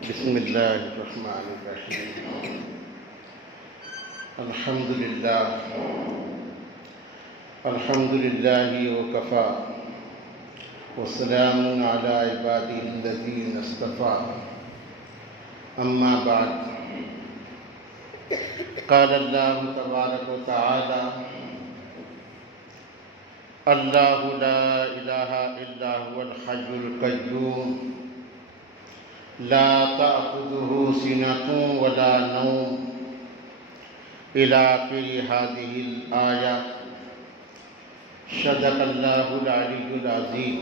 بسم اللہ الرحمن الرحیم الحمد للہ وکفا وسلام علی عبادہ الذین اصطفیٰ اما بعد قال اللہ تبارک وتعالی اللہ لا الہ الا هو الحی القیوم لا تأخذه سنة ولا نوم إلى آخر هذه الآية صدق الله العلي العظيم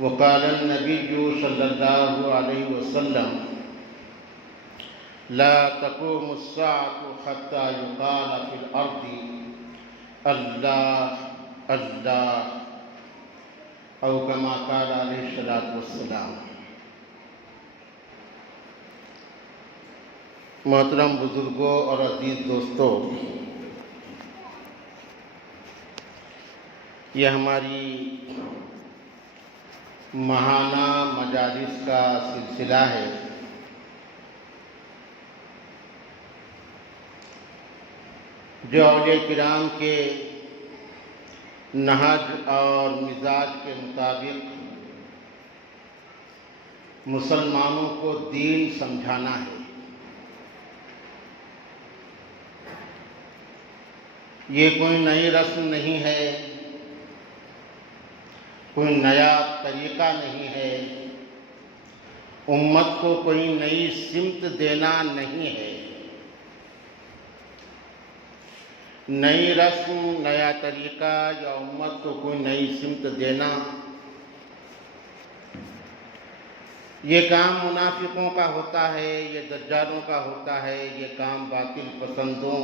وقال النبي صلى الله عليه وسلم لا تقوم الساعة حتى يقال في الأرض الله الله أو كما قال عليه الصلاة والسلام۔ محترم بزرگوں اور عزیز دوستو، یہ ہماری ماہانہ مجالس کا سلسلہ ہے۔ جو اولیاء کرام کے نہج اور مزاج کے مطابق مسلمانوں کو دین سمجھانا ہے۔ یہ کوئی نئی رسم نہیں ہے، کوئی نیا طریقہ نہیں ہے، امت کو کوئی نئی سمت دینا نہیں ہے۔ نئی رسم، نیا طریقہ یا امت کو کوئی نئی سمت دینا، یہ کام منافقوں کا ہوتا ہے، یہ دجالوں کا ہوتا ہے، یہ کام باطل پسندوں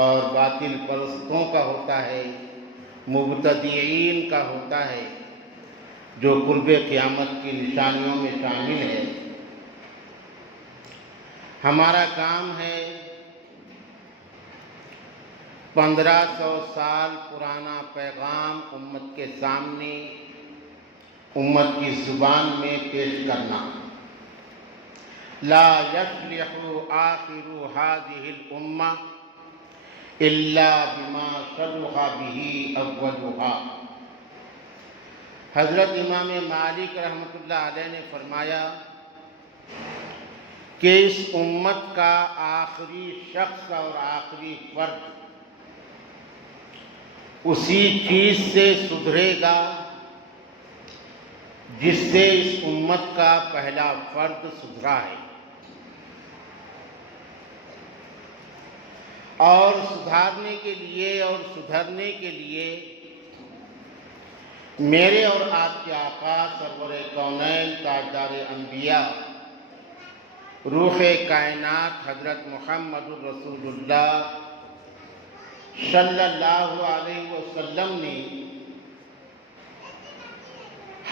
اور باطل پرستوں کا ہوتا ہے، مبتدعین کا ہوتا ہے، جو قرب قیامت کی نشانیوں میں شامل ہے۔ ہمارا کام ہے 1500 سال پرانا پیغام امت کے سامنے، امت کی زبان میں پیش کرنا۔ لا يصلح آخر هذه الامة الا بما صلح به اولها۔ حضرت امام مالک رحمۃ اللہ علیہ نے فرمایا کہ اس امت کا آخری شخص اور آخری فرد اسی چیز سے سدھرے گا جس سے اس امت کا پہلا فرد سدھرا ہے، اور سدھارنے کے لیے اور سدھرنے کے لیے میرے اور آپ کے آقا سرور کونین تاجدار انبیاء روح کائنات حضرت محمد الرسول اللہ صلی اللہ علیہ وسلم نے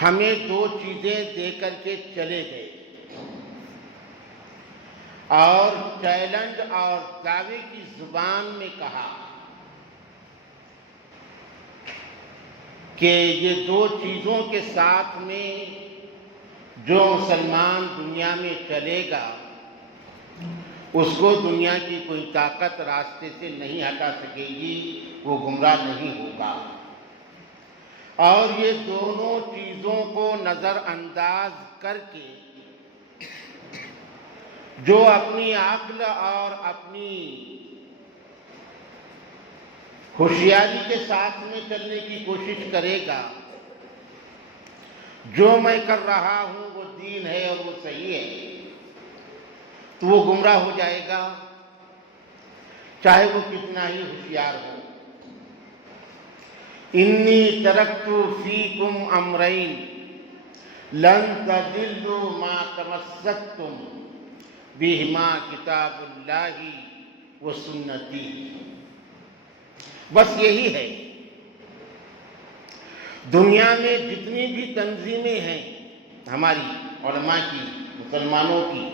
ہمیں 2 چیزیں دے کر کے چلے گئے، اور چیلنج اور دعوے کی زبان میں کہا کہ یہ 2 چیزوں کے ساتھ میں جو مسلمان دنیا میں چلے گا اس کو دنیا کی کوئی طاقت راستے سے نہیں ہٹا سکے گی، وہ گمراہ نہیں ہوگا۔ اور یہ دونوں چیزوں کو نظر انداز کر کے جو اپنی عقل اور اپنی ہوشیاری کے ساتھ میں چلنے کی کوشش کرے گا، جو میں کر رہا ہوں وہ دین ہے اور وہ صحیح ہے، تو وہ گمراہ ہو جائے گا، چاہے وہ کتنا ہی ہوشیار ہو۔ انی ترکت فیکم امرین لن تضلوا ما تمسکتم بہما کتاب اللہ و سنتی۔ بس یہی ہے۔ دنیا میں جتنی بھی تنظیمیں ہیں ہماری علماء کی، مسلمانوں کی،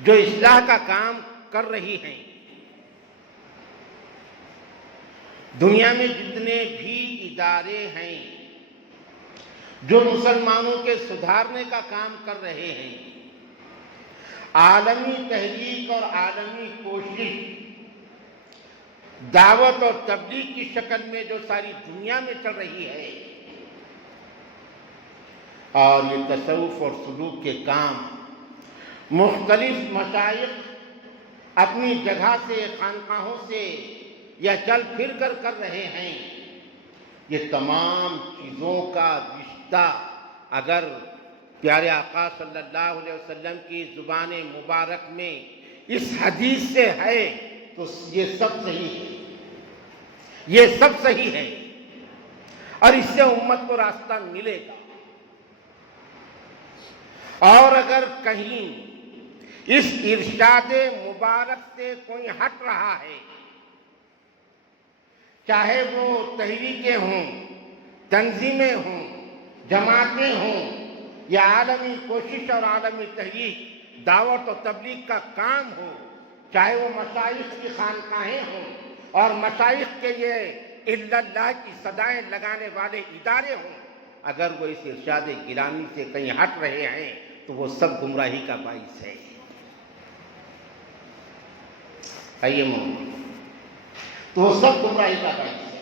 جو اصلاح کا کام کر رہی ہیں، دنیا میں جتنے بھی ادارے ہیں جو مسلمانوں کے سدھارنے کا کام کر رہے ہیں، عالمی تحریک اور عالمی کوشش دعوت اور تبلیغ کی شکل میں جو ساری دنیا میں چل رہی ہے، اور یہ تصوف اور سلوک کے کام مختلف مشائخ اپنی جگہ سے، خانقاہوں سے یا چل پھر کر رہے ہیں، یہ تمام چیزوں کا رشتہ اگر پیارے آقا صلی اللہ علیہ وسلم کی زبان مبارک میں اس حدیث سے ہے تو یہ سب صحیح ہے، یہ سب صحیح ہے، اور اس سے امت کو راستہ ملے گا۔ اور اگر کہیں اس ارشاد مبارک سے کوئی ہٹ رہا ہے، چاہے وہ تحریکیں ہوں، تنظیمیں ہوں، جماعتیں ہوں، یا عالمی کوشش اور عالمی تحریک دعوت و تبلیغ کا کام ہو، چاہے وہ مشائخ کی خانقاہیں ہوں اور مشائخ کے یہ الا اللہ کی صدائیں لگانے والے ادارے ہوں، اگر وہ اس ارشاد گرامی سے کہیں ہٹ رہے ہیں تو وہ سب گمراہی کا باعث ہے۔ آئیے محمد، تو وہ سب گمراہی کا باعث ہے۔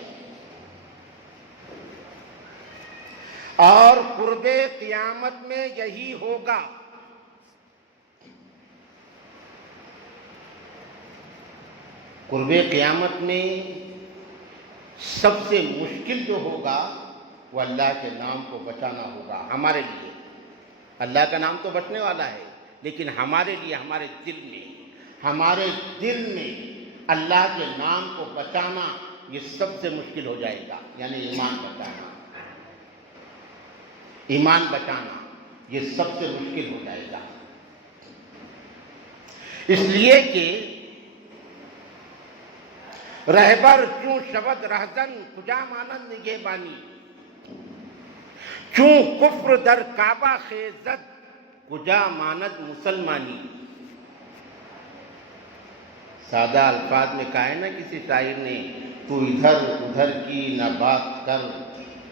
اور قرب قیامت میں یہی ہوگا۔ قرب قیامت میں سب سے مشکل جو ہوگا وہ اللہ کے نام کو بچانا ہوگا ہمارے لیے۔ اللہ کا نام تو بچنے والا ہے، لیکن ہمارے لیے ہمارے دل میں اللہ کے نام کو بچانا یہ سب سے مشکل ہو جائے گا، یعنی ایمان بچانا یہ سب سے مشکل ہو جائے گا، اس لیے کہ رہبر چوں شبد رہزن کجا مانند نگہبانی، چوں کفر در کعبہ خیزد کجا ماند مسلمانی۔ سادہ الفاظ میں کہا ہے نا کسی شاعر نے، تو ادھر ادھر کی نہ بات کر،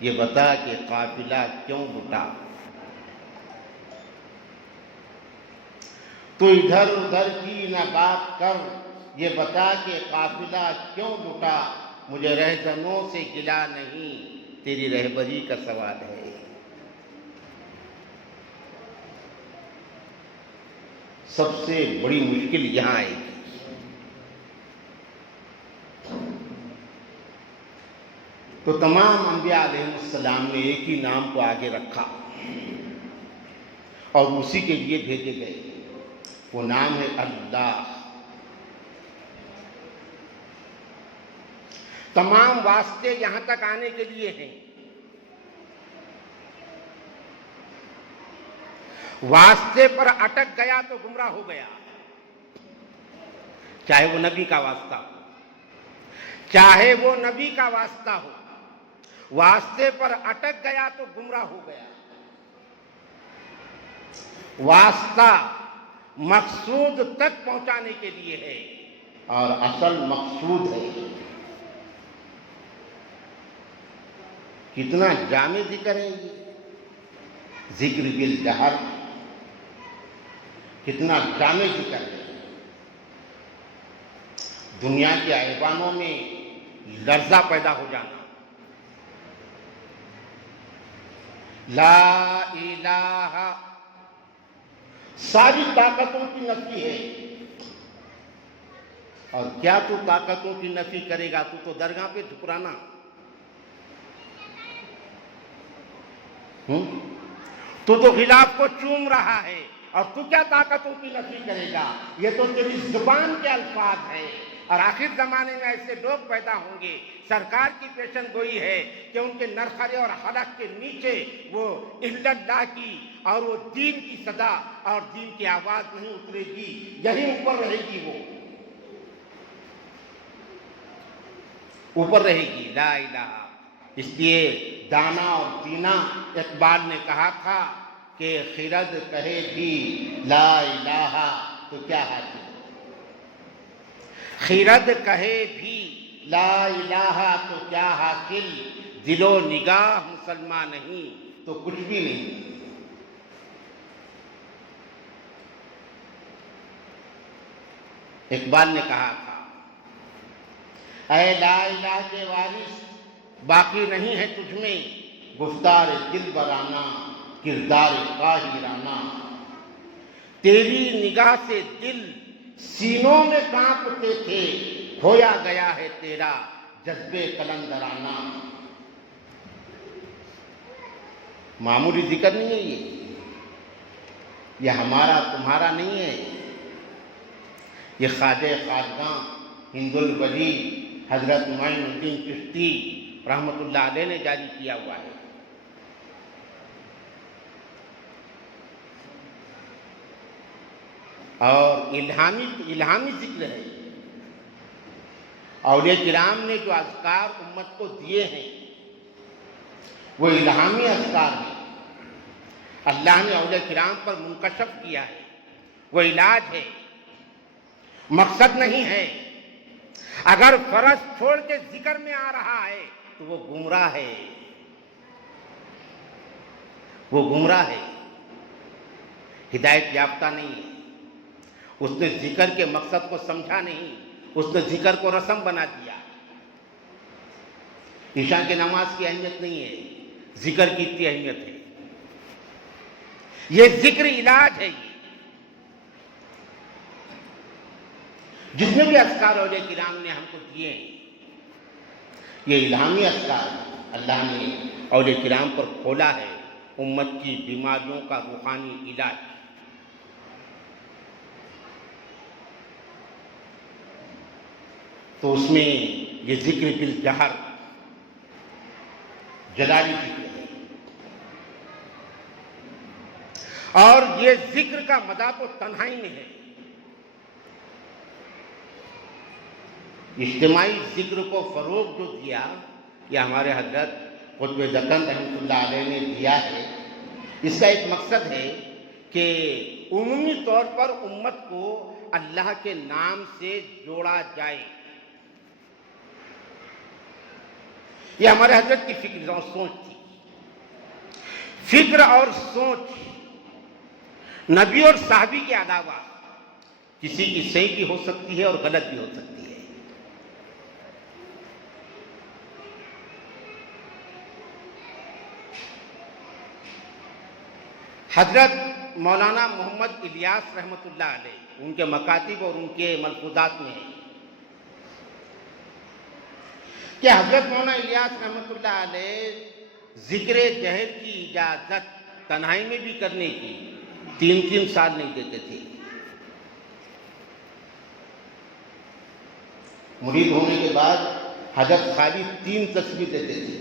یہ بتا کہ قافلہ کیوں لٹا۔ تو ادھر ادھر کی نہ بات کر، یہ بتا کہ قافلہ کیوں لٹا، مجھے رہزنوں سے گلا نہیں، تیری رہبری کا سوال ہے۔ سب سے بڑی مشکل یہاں آئے گی۔ تو تمام انبیاء علیہ السلام نے ایک ہی نام کو آگے رکھا اور اسی کے لیے بھیجے گئے، وہ نام ہے اللہ۔ تمام واسطے یہاں تک آنے کے لیے ہیں، واسطے پر اٹک گیا تو گمراہ ہو گیا، چاہے وہ نبی کا واسطہ ہو، چاہے وہ نبی کا واسطہ ہو، واسطے پر اٹک گیا تو گمراہ ہو گیا۔ واسطہ مقصود تک پہنچانے کے لیے ہے اور اصل مقصود ہے۔ کتنا جامع ذکر ہے یہ، ذکر بالجہر، کتنا جامع ذکر ہے۔ دنیا کے ایوانوں میں لرزہ پیدا ہو جانا، لا الہ ساری طاقتوں کی نفی ہے، اور کیا تو طاقتوں کی نفی کرے گا؟ تو درگاہ پہ ٹھکرانا، تو خلاف کو چوم رہا ہے، اور تو کیا طاقتوں کی نفی کرے گا؟ یہ تو تیری زبان کے الفاظ ہیں۔ اور آخر زمانے میں ایسے لوگ پیدا ہوں گے، سرکار کی پیشن گوئی ہے کہ ان کے نرخرے اور حلق کے نیچے وہ الا اللہ کی اور وہ دین کی صدا اور دین کی آواز نہیں اترے گی، یہی اوپر رہے گی، وہ اوپر رہے گی، لا الہ۔ اس لیے دانا اور دینا اقبال نے کہا تھا کہ خرد کہے بھی لا الہ تو کیا حاصل، خرد کہے بھی لا الہ تو کیا حاصل، دل و نگاہ مسلمان نہیں تو کچھ بھی نہیں۔ اقبال نے کہا تھا، اے لا الہ کے وارث باقی نہیں ہے تجھ میں، گفتار دل برانہ کردار قاہرانہ، تیری نگاہ سے دل سینوں میں کانپتے تھے، کھویا گیا ہے تیرا جذبے قلندرانہ۔ معمولی ذکر نہیں ہے یہ ہمارا تمہارا نہیں ہے، یہ خواجہ خواجگاں ہند الولی حضرت معین الدین چشتی رحمۃ اللہ علیہ نے جاری کیا ہوا ہے۔ اور الہامی ذکر ہے۔ اولیاء کرام نے جو اذکار امت کو دیے ہیں وہ الہامی اذکار ہیں، اللہ نے اولیاء کرام پر منکشف کیا ہے، وہ علاج ہے، مقصد نہیں ہے۔ اگر فرض چھوڑ کے ذکر میں آ رہا ہے تو وہ گمراہ ہے، وہ گمراہ ہے، ہدایت یافتہ نہیں ہے۔ اس نے ذکر کے مقصد کو سمجھا نہیں، اس نے ذکر کو رسم بنا دیا۔ عشاء کی نماز کی اہمیت نہیں ہے، ذکر کی اتنی اہمیت ہے۔ یہ ذکر علاج ہے۔ جتنے بھی اذکار اولیاء کرام نے ہم کو دیے ہیں یہ الہامی اذکار ہیں، اللہ نے اولیاء کرام پر کھولا ہے امت کی بیماریوں کا روحانی علاج۔ تو اس میں یہ ذکر بالجہر جلالی ذکر ہے، اور یہ ذکر کا مذاق و تنہائی میں ہے۔ اجتماعی ذکر کو فروغ جو دیا یہ ہمارے حضرت قطب دکن رحمۃ اللہ علیہ نے دیا ہے۔ اس کا ایک مقصد ہے کہ عمومی طور پر امت کو اللہ کے نام سے جوڑا جائے۔ یہ ہمارے حضرت کی فکر اور سوچ تھی۔ فکر اور سوچ نبی اور صحابی کے علاوہ کسی کی صحیح بھی ہو سکتی ہے اور غلط بھی ہو سکتی ہے۔ حضرت مولانا محمد الیاس رحمۃ اللہ علیہ ان کے مکاتب اور ان کے ملفوظات میں ہے کہ حضرت مولانا الیاس رحمۃ اللہ علیہ ذکر جہر کی اجازت تنہائی میں بھی کرنے کی 3 سال نہیں دیتے تھے۔ مرید ہونے کے بعد حضرت خالی 3 تسبیح دیتے تھے،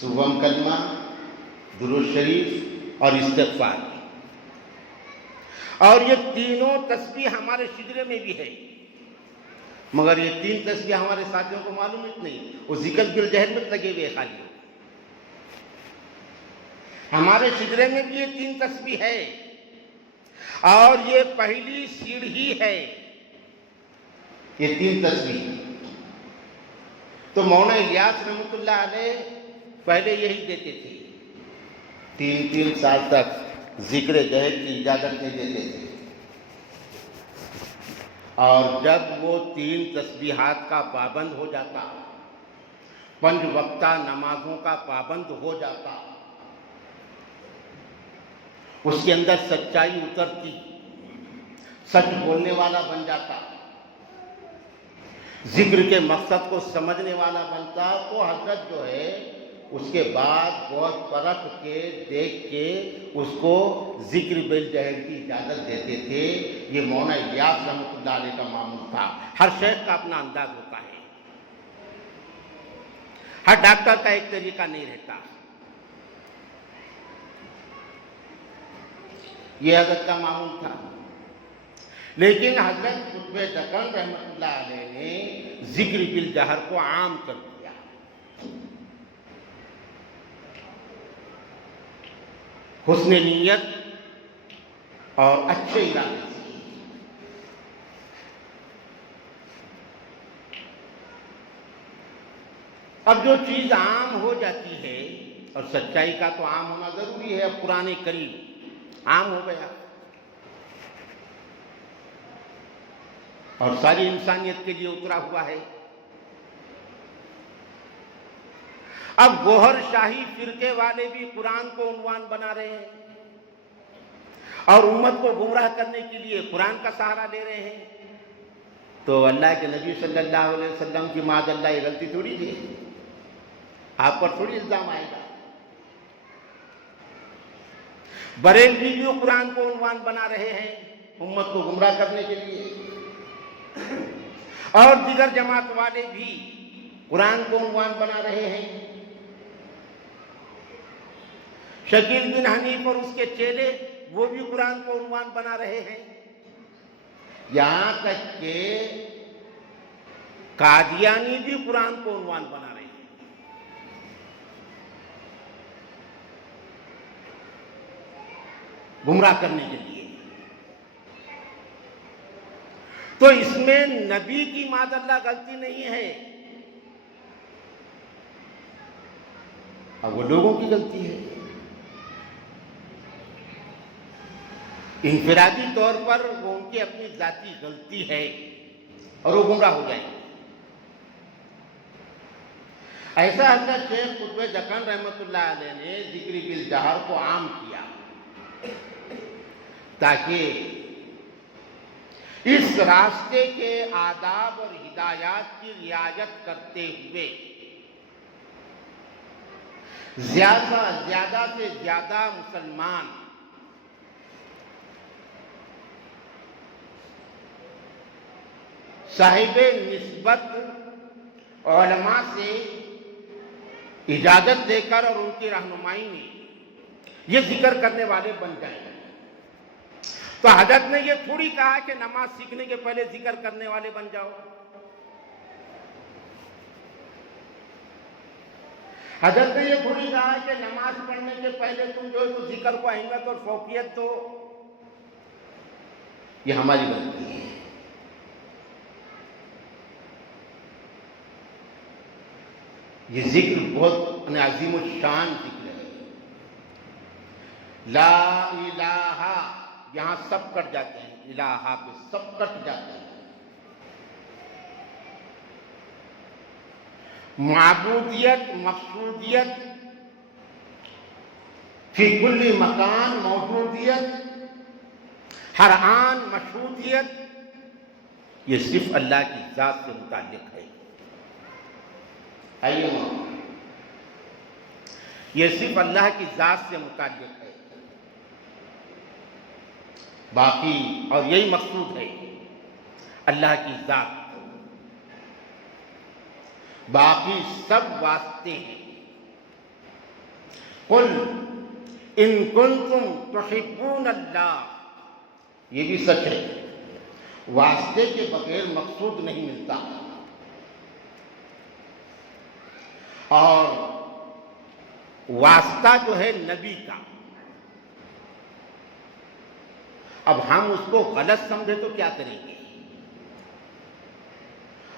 صبح کلمہ، درود شریف اور استغفار۔ اور یہ تینوں تسبیح ہمارے شجرے میں بھی ہے، مگر یہ 3 تسبیح ہمارے ساتھیوں کو معلوم نہیں، وہ ذکر بالجہر میں لگے ہوئے خالی۔ ہمارے شجرے میں بھی یہ 3 تسبیح ہے، اور یہ پہلی سیڑھی ہے، یہ 3 تسبیح۔ تو مولانا الیاس رحمۃ اللہ علیہ پہلے یہی دیتے تھے، 3 سال تک ذکر جہر کی اجازت نہیں دیتے تھے، اور جب وہ 3 تسبیحات کا پابند ہو جاتا، 5 وقتہ نمازوں کا پابند ہو جاتا، اس کے اندر سچائی اترتی، سچ بولنے والا بن جاتا، ذکر کے مقصد کو سمجھنے والا بنتا، تو حضرت جو ہے اس کے بعد بہت پرکھ کے دیکھ کے اس کو ذکر بالجہر کی اجازت دیتے تھے۔ یہ مولانا الیاس رحمۃ اللہ علیہ کا معمول تھا۔ ہر شیخ کا اپنا انداز ہوتا ہے، ہر ڈاکٹر کا ایک طریقہ نہیں رہتا۔ یہ حضرت کا معمول تھا، لیکن حضرت قطب دکن رحمۃ اللہ علیہ نے ذکر بالجہر کو عام کر دیا۔ حسن نیت اور اچھے ارادے سے۔ اب جو چیز عام ہو جاتی ہے، اور سچائی کا تو عام ہونا ضروری ہے، اب قرآن کریم عام ہو گیا اور ساری انسانیت کے لیے اترا ہوا ہے۔ اب گوہر شاہی فرقے والے بھی قرآن کو عنوان بنا رہے ہیں اور امت کو گمراہ کرنے کے لیے قرآن کا سہارا لے رہے ہیں، تو اللہ کے نبی صلی اللہ علیہ وسلم کی معاذ اللہ یہ غلطی تھوڑی تھی، آپ پر تھوڑی الزام آئے گا۔ بریلوی بھی قرآن کو عنوان بنا رہے ہیں امت کو گمراہ کرنے کے لیے، اور دیگر جماعت والے بھی قرآن کو عنوان بنا رہے ہیں۔ شکیل بن حنیف اور اس کے چیلے وہ بھی قرآن کو عنوان بنا رہے ہیں، یہاں تک کہ قادیانی بھی قرآن کو عنوان بنا رہے ہیں۔ گمراہ کرنے کے لیے، تو اس میں نبی کی معاذ اللہ غلطی نہیں ہے، اب وہ لوگوں کی غلطی ہے۔ انفرادی طور پر وہ ان کی اپنی ذاتی غلطی ہے اور وہ گمراہ ہو جائیں گے۔ ایسا حضرت شیخ قطب دکن رحمۃ اللہ علیہ نے ذکر بالجہر کو عام کیا تاکہ اس راستے کے آداب اور ہدایات کی رعایت کرتے ہوئے زیادہ سے زیادہ مسلمان صاحب نسبت علماء سے اجازت دے کر اور ان کی رہنمائی میں یہ ذکر کرنے والے بن جائیں گے۔ تو حضرت نے یہ تھوڑی کہا کہ نماز سیکھنے کے پہلے ذکر کرنے والے بن جاؤ، حضرت نے یہ تھوڑی کہا کہ نماز پڑھنے کے پہلے تم جو ہے ذکر کو اہمیت اور فوقیت دو، یہ ہماری غلطی ہے۔ یہ ذکر بہت عظیم الشان ذکر ہے، لا الہ، یہاں سب کٹ جاتے ہیں، الہ پہ سب کٹ جاتے ہیں۔ معبودیت، مقصودیت، فی کل مکان موجودیت، ہر آن مشہودیت، یہ صرف اللہ کی ذات سے متعلق ہے۔ یہ صرف اللہ کی ذات سے متعلق ہے، باقی اور یہی مقصود ہے اللہ کی ذات، باقی سب واسطے ہیں۔ قل ان کنتم تحبون اللہ، یہ بھی سچ ہے، واسطے کے بغیر مقصود نہیں ملتا، اور واسطہ جو ہے نبی کا، اب ہم اس کو غلط سمجھے تو کیا کریں گے،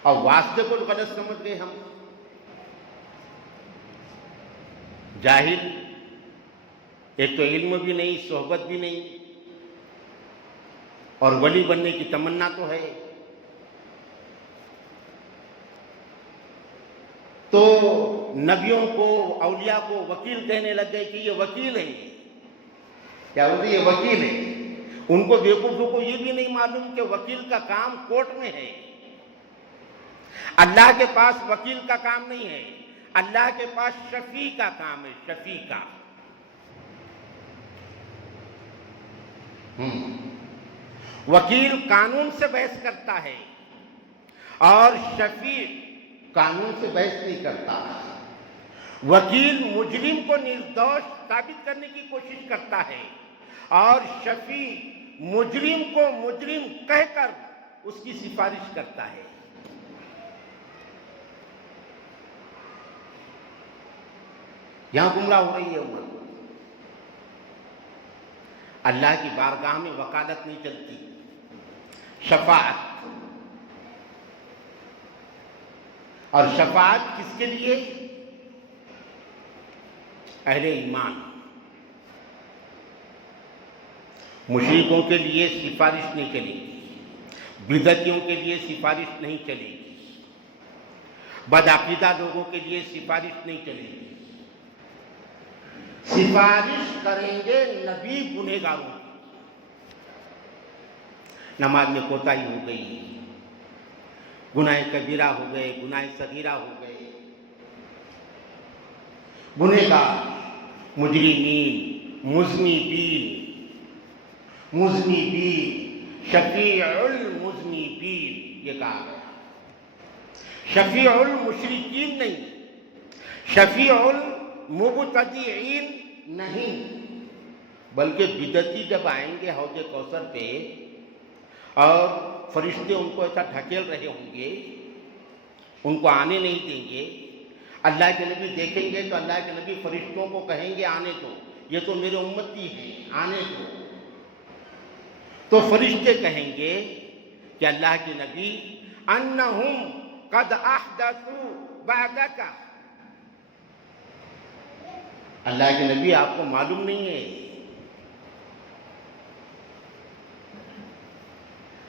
اور واسطے کو غلط سمجھ گئے ہم، جاہل، ایک تو علم بھی نہیں، صحبت بھی نہیں، اور ولی بننے کی تمنا تو ہے، تو نبیوں کو، اولیاء کو وکیل کہنے لگ گئے کہ یہ وکیل ہیں، کیا ہوتی یہ وکیل ہے۔ ان کو بیوقوفوں کو یہ بھی نہیں معلوم کہ وکیل کا کام کورٹ میں ہے، اللہ کے پاس وکیل کا کام نہیں ہے، اللہ کے پاس شفیع کا کام ہے، شفیع کا۔ وکیل قانون سے بحث کرتا ہے اور شفیع قانون سے بحث نہیں کرتا۔ وکیل مجرم کو نردوش ثابت کرنے کی کوشش کرتا ہے اور شفیع مجرم کو مجرم کہہ کر اس کی سفارش کرتا ہے۔ یہاں گمراہ ہو رہی ہے امت، اللہ کی بارگاہ میں وکالت نہیں چلتی، شفاعت، اور شفاعت کس کے لیے؟ اہل ایمان مشرکوں کے لیے سفارش نہیں چلے گی، بدعتیوں کے لیے سفارش نہیں چلے گی، بدعقیدہ لوگوں کے لیے سفارش نہیں چلے گی۔ سفارش کریں گے نبی گنہگاروں کی۔ نماز میں کوتاہی ہو گئی، گناہ کبیرہ ہو گئے، گناہ صغیرہ ہو گئے، گنہگار، مجرمین، مذنبین، شفیع المذنبین یہ کہا گیا۔ شفیع المشرکین نہیں، شفیع المبتدعین نہیں، بلکہ بدعتی جب آئیں گے حوض کوثر پہ اور فرشتے ان کو ایسا ڈھکیل رہے ہوں گے، ان کو آنے نہیں دیں گے، اللہ کے نبی دیکھیں گے تو اللہ کے نبی فرشتوں کو کہیں گے آنے دو، یہ تو میرے امتی ہیں، آنے دو۔ تو فرشتے کہیں گے کہ اللہ کے نبی انہم قد احدثوا بعدک، اللہ کے نبی آپ کو معلوم نہیں ہے،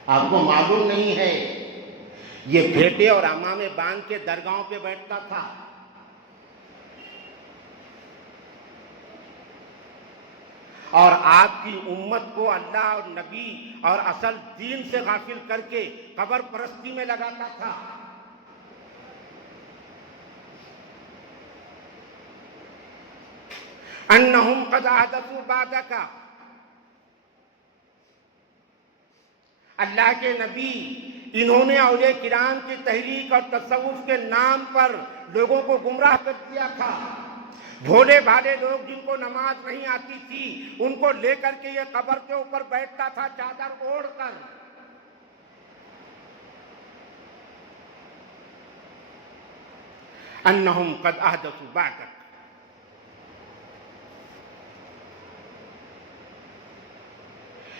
آپ کو معلوم نہیں ہے، یہ بھیٹے اور امامے باندھ کے درگاہوں پہ بیٹھتا تھا، اور آپ کی امت کو اللہ اور نبی اور اصل دین سے غافل کر کے قبر پرستی میں لگاتا تھا۔ انہم قد احدثوا بعدک، اللہ کے نبی انہوں نے اولیاء کرام کی تحریک اور تصوف کے نام پر لوگوں کو گمراہ کر دیا تھا۔ بھولے بھالے لوگ جن کو نماز نہیں آتی تھی ان کو لے کر کے یہ قبر کے اوپر بیٹھتا تھا چادر اوڑھ کر۔ انہم قد احدثوا بعدک،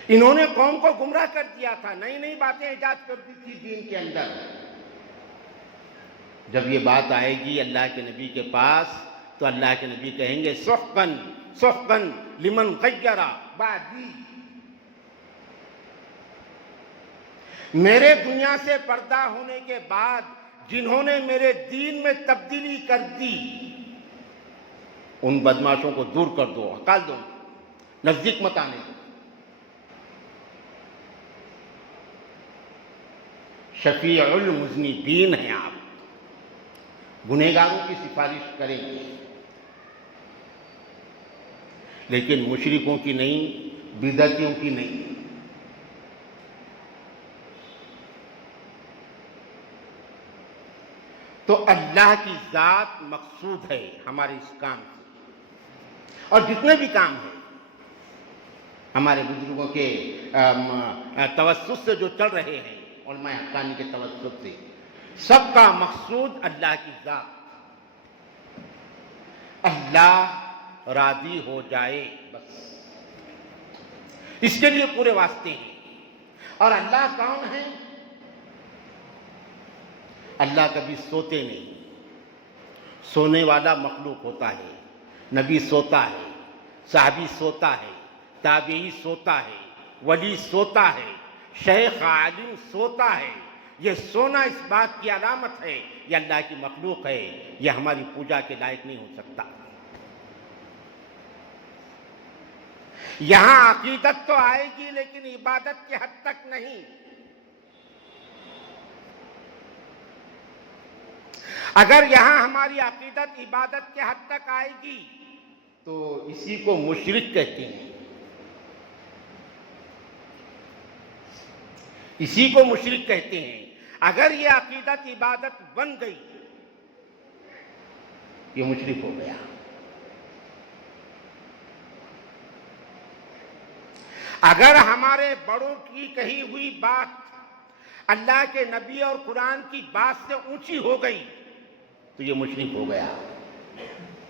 انہوں نے قوم کو گمراہ کر دیا تھا، نئی نئی باتیں ایجاد کر دی تھی دین کے اندر۔ جب یہ بات آئے گی اللہ کے نبی کے پاس تو اللہ کے نبی کہیں گے سحقاً سحقاً لمن غیر بعدی، میرے دنیا سے پردہ ہونے کے بعد جنہوں نے میرے دین میں تبدیلی کر دی ان بدماشوں کو دور کر دو، ہٹال دو، نزدیک مت آنے دو۔ شفیع المذنبین ہیں آپ، گنہگاروں کی سفارش کریں گے، لیکن مشرکوں کی نہیں، بدعتیوں کی نہیں۔ تو اللہ کی ذات مقصود ہے ہمارے اس کام سے، اور جتنے بھی کام ہیں ہمارے بزرگوں کے توسط سے جو چل رہے ہیں، علماء حقانی کے توسط سے، سب کا مقصود اللہ کی ذات، اللہ راضی ہو جائے بس، اس کے لیے پورے واسطے ہیں۔ اور اللہ کون ہے؟ اللہ کبھی سوتے نہیں، سونے والا مخلوق ہوتا ہے، نبی سوتا ہے، صحابی سوتا ہے، تابعی سوتا ہے، ولی سوتا ہے، شیخ عالم سوتا ہے۔ یہ سونا اس بات کی علامت ہے یہ اللہ کی مخلوق ہے، یہ ہماری پوجا کے لائق نہیں ہو سکتا۔ یہاں عقیدت تو آئے گی لیکن عبادت کی حد تک نہیں۔ اگر یہاں ہماری عقیدت عبادت کے حد تک آئے گی تو اسی کو مشرک کہتے ہیں، اسی کو مشرک کہتے ہیں۔ اگر یہ عقیدت عبادت بن گئی یہ مشرک ہو گیا۔ اگر ہمارے بڑوں کی کہی ہوئی بات اللہ کے نبی اور قرآن کی بات سے اونچی ہو گئی تو یہ مشرک ہو گیا۔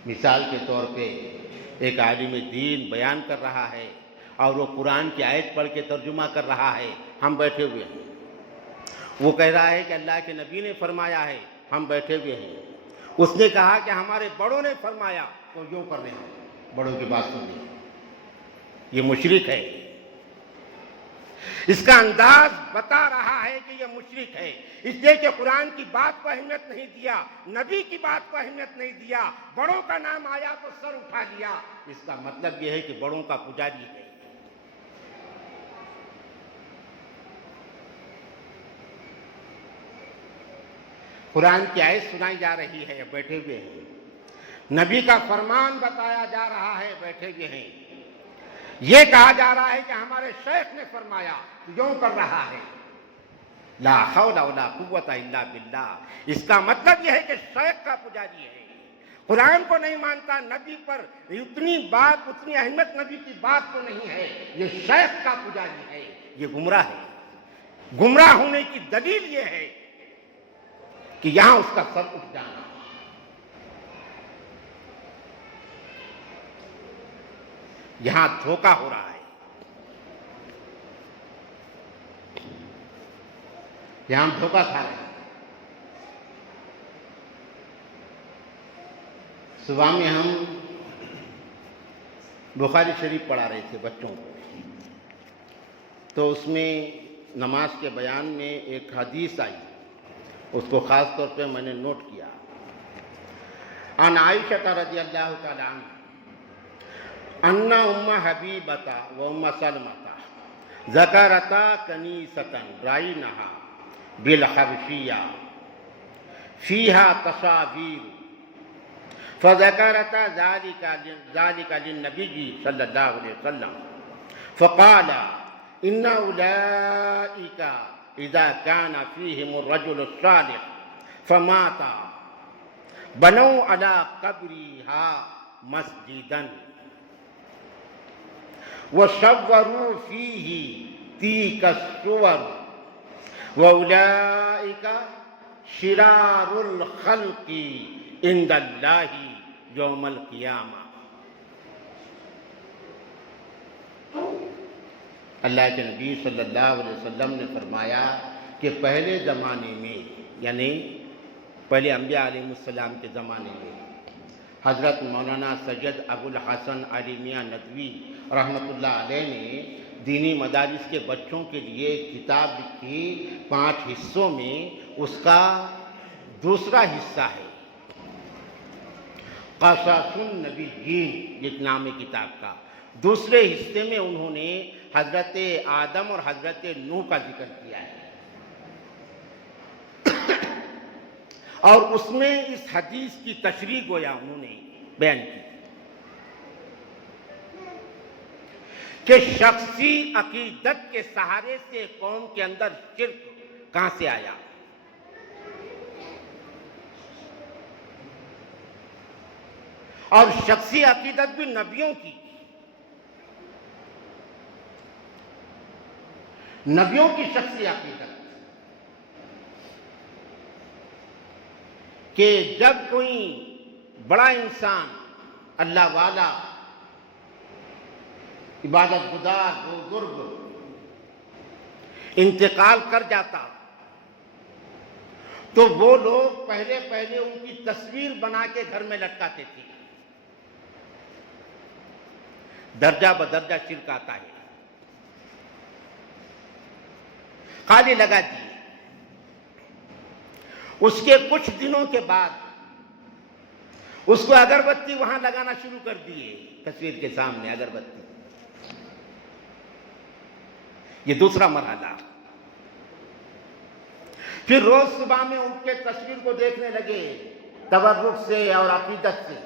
مثال کے طور پہ ایک عالم دین بیان کر رہا ہے اور وہ قرآن کی آیت پڑھ کے ترجمہ کر رہا ہے، ہم بیٹھے ہوئے ہیں، وہ کہہ رہا ہے کہ اللہ کے نبی نے فرمایا ہے، ہم بیٹھے ہوئے ہیں، اس نے کہا کہ ہمارے بڑوں نے فرمایا تو یوں کر رہے ہیں۔ بڑوں کی بات سن لی، یہ مشرک ہے۔ اس کا انداز بتا رہا ہے کہ یہ مشرک ہے، اس لیے کہ قرآن کی بات کو اہمیت نہیں دیا، نبی کی بات کو اہمیت نہیں دیا، بڑوں کا نام آیا تو سر اٹھا لیا۔ اس کا مطلب یہ ہے کہ بڑوں کا پجاری ہے۔ قرآن کی آیت سنائی جا رہی ہے، بیٹھے ہوئے ہیں، نبی کا فرمان بتایا جا رہا ہے، بیٹھے ہوئے ہیں، یہ کہا جا رہا ہے کہ ہمارے شیخ نے فرمایا، یوں کر رہا ہے، لا حول ولا قوت الا باللہ۔ اس کا مطلب یہ ہے کہ شیخ کا پجاری ہے، قرآن کو نہیں مانتا، نبی پر اتنی بات، اتنی اہمیت نبی کی بات کو نہیں ہے، یہ شیخ کا پجاری ہے، یہ گمراہ ہے۔ گمراہ ہونے کی دلیل یہ ہے کہ یہاں اس کا سر اٹھ جانا، یہاں دھوکہ ہو رہا ہے، یہاں ہم دھوکہ کھا رہے ہیں۔ صبح میں ہم بخاری شریف پڑھا رہے تھے بچوں کو، تو اس میں نماز کے بیان میں ایک حدیث آئی، اس کو خاص طور پہ میں نے نوٹ کیا۔ عن عائشہ رضی اللہ تعالی عنہ ان ام حبیبۃ و ام سلمۃ ذکرتا کنیسۃ رأینہا بالحبشیہ فیہا تصاویر فذکرتا ذلك للنبی صلی اللہ علیہ وسلم فقال ان اولئک اذا كان فيهم الرجل الصالح فمات بنوا على قبرها مسجدا وصوروا فيه تلك الصور واولئك شرار الخلق عند اللہ یوم القیامہ۔ اللہ کے نبی صلی اللہ علیہ وسلم نے فرمایا کہ پہلے زمانے میں، یعنی پہلے انبیاء علیہ السلام کے زمانے میں، حضرت مولانا سید ابو الحسن علی میاں ندوی رحمۃ اللہ علیہ نے دینی مدارس کے بچوں کے لیے ایک کتاب لکھی 5 حصوں میں، اس کا دوسرا حصہ ہے قصص النبیین، ایک نام ہے کتاب کا۔ دوسرے حصے میں انہوں نے حضرت آدم اور حضرت نوح کا ذکر کیا ہے، اور اس میں اس حدیث کی تشریح گویا انہوں نے بیان کی کہ شخصی عقیدت کے سہارے سے قوم کے اندر شرک کہاں سے آیا۔ اور شخصی عقیدت بھی نبیوں کی، نبیوں کی شخصی عقیدت، کہ جب کوئی بڑا انسان، اللہ والا، عبادت گزار، بزرگ انتقال کر جاتا تو وہ لوگ پہلے ان کی تصویر بنا کے گھر میں لٹکاتے تھے۔ درجہ بدرجہ شرک آتا ہے، خالی لگا دیے، اس کے کچھ دنوں کے بعد اس کو اگربتی وہاں لگانا شروع کر دیے، تصویر کے سامنے اگربتی۔ یہ دوسرا مرحلہ۔ پھر روز صبح میں اٹھ کے تصویر کو دیکھنے لگے تبرک سے اور عقیدت سے۔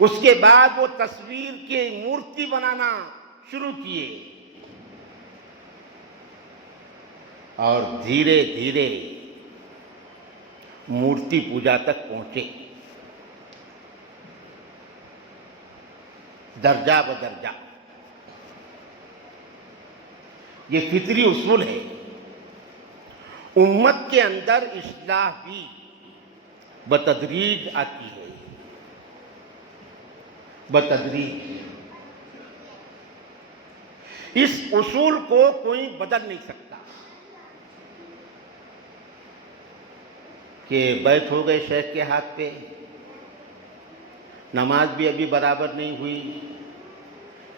اس کے بعد وہ تصویر کی مورتی بنانا شروع کیے، اور دھیرے دھیرے مورتی پوجا تک پہنچے، درجہ بدرجہ۔ یہ فطری اصول ہے، امت کے اندر اصلاح بھی بتدریج آتی ہے، بتدریج۔ اس اصول کو کوئی بدل نہیں سکتا۔ کہ بیت ہو گئے شیخ کے ہاتھ پہ، نماز بھی ابھی برابر نہیں ہوئی،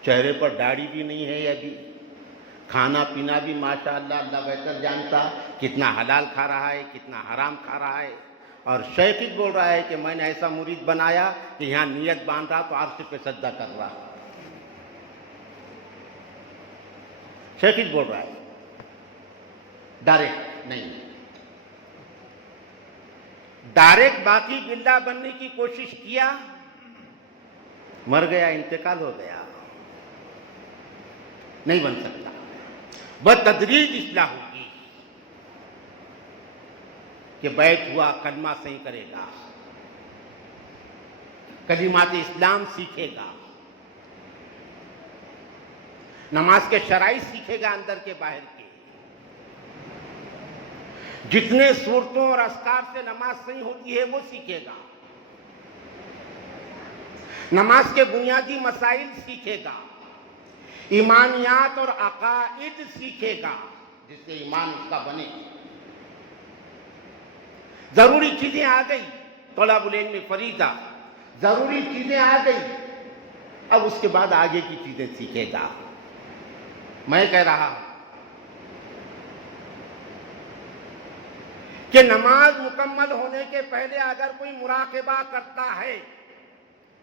چہرے پر داڑھی بھی نہیں ہے ابھی، کھانا پینا بھی ماشاءاللہ اللہ بہتر جانتا کتنا حلال کھا رہا ہے کتنا حرام کھا رہا ہے، اور شیخ ہی بول رہا ہے کہ میں نے ایسا مرید بنایا کہ یہاں نیت باندھ رہا تو عرش پہ سجدہ کر رہا۔ شیخ ہی بول رہا ہے، ڈائریکٹ نہیں، ڈائریکٹ باقی باللہ بننے کی کوشش کیا، مر گیا، انتقال ہو گیا، نہیں بن سکتا۔ بتدریج اصلاح ہوگی کہ بیت ہوا کلمہ صحیح کرے گا، کلمات اسلام سیکھے گا، نماز کے شرائط سیکھے گا اندر کے باہر کے، جتنے صورتوں اور اذکار سے نماز صحیح ہوتی ہے وہ سیکھے گا، نماز کے بنیادی مسائل سیکھے گا، ایمانیات اور عقائد سیکھے گا جس سے ایمان اس کا بنے۔ ضروری چیزیں آ گئی، طلب العلم فریضہ، ضروری چیزیں آ گئی، اب اس کے بعد آگے کی چیزیں سیکھے گا۔ میں کہہ رہا ہوں کہ نماز مکمل ہونے کے پہلے اگر کوئی مراقبہ کرتا ہے